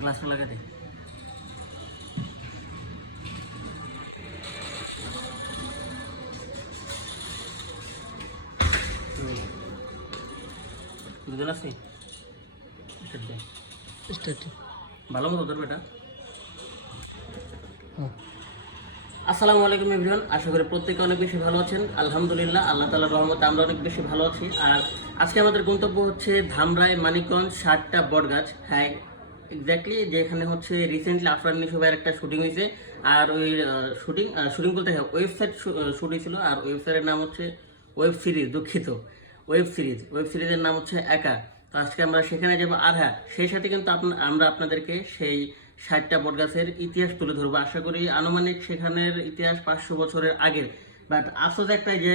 গ্লাসটা লাগা দে। দুজন আছে ভালো মতো ধরবে এটা। আসসালামু আলাইকুম এভরিওয়ান, আশা করি প্রত্যেকে অনেক বেশি ভালো আছেন। আলহামদুলিল্লাহ, আল্লাহ তাআলার রহমতে আমরা অনেক বেশি ভালো আছি। আর আজকে আমাদের গন্তব্য হচ্ছে ধামরাই মানিকগঞ্জ 60টা বটগাছ। হ্যাঁ, এক্স্যাক্টলি, যেখানে হচ্ছে রিসেন্টলি আফরান নিশো ভাইয়ের একটা শুটিং হয়েছে। আর ওই শুটিং বলতে ওয়েবসাইট শুট হয়েছিল। আর ওয়েবসাইটের নাম হচ্ছে ওয়েব সিরিজ, দুঃখিত, ওয়েব সিরিজের নাম হচ্ছে একা। তো আজকে আমরা সেখানে যাবো। আর হ্যাঁ, সেই সাথে কিন্তু আমরা আপনাদেরকে সেই 60টা বটগাছের ইতিহাস তুলে ধরবো। আশা করি আনুমানিক সেখানের ইতিহাস 500 বছরের আগের। বাট আফসোস একটাই যে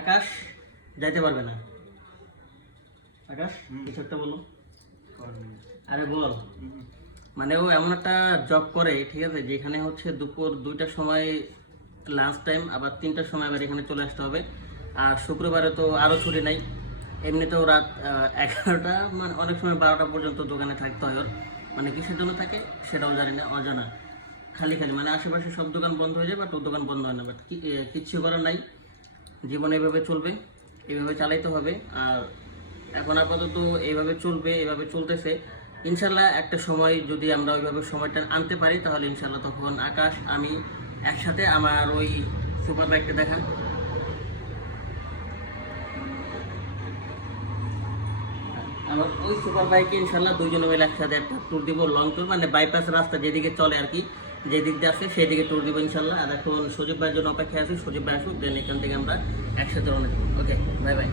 আকাশ যাইতে পারবে না। আকাশ কিছু একটা বলো। আরে বল, মানে ও এমন একটা জব করে, ঠিক আছে, যেখানে হচ্ছে দুপুর 2টার সময় লাঞ্চ টাইম, আবার 3টার সময় আবার এখানে চলে আসতে হবে। আর শুক্রবারে তো আরও ছুটি নাই। এমনিতেও রাত 11টা, মানে অনেক সময় 12টা পর্যন্ত দোকানে থাকতে হয় ওর। মানে কিসের জন্য থাকে সেটাও জানি না, অজানা। খালি মানে আশেপাশে সব দোকান বন্ধ হয়ে যায়, বাট ওর দোকান বন্ধ হয় না। বাট কিচ্ছু করার নাই, জীবন এইভাবে চলবে, এইভাবে চালাইতে হবে। আর এখন আপাতত এইভাবে চলবে, এইভাবে চলতেছে। ইনশাল্লাহ একটা সময় যদি আমরা ওইভাবে সময়টা আনতে পারি, তাহলে ইনশাল্লাহ তখন আকাশ, আমি একসাথে আমার ওই সুপার বাইকটা দেখা, আমার ওই সুপার বাইকে ইনশাল্লাহ দুইজনে মিলে একসাথে একটা ট্যুর দিব, লং ট্যুর, মানে বাইপাস রাস্তা যেদিকে চলে আর কি, যেদিক দিয়ে আসে সেদিকে ট্যুর দিব ইনশাল্লাহ। আর এখন সজীব ভাইয়ের জন্য অপেক্ষা আছি, সজীব ভাই আসুক, দেন এখান থেকে আমরা একসাথে রওনা দেবো। ওকে, বাই বাই।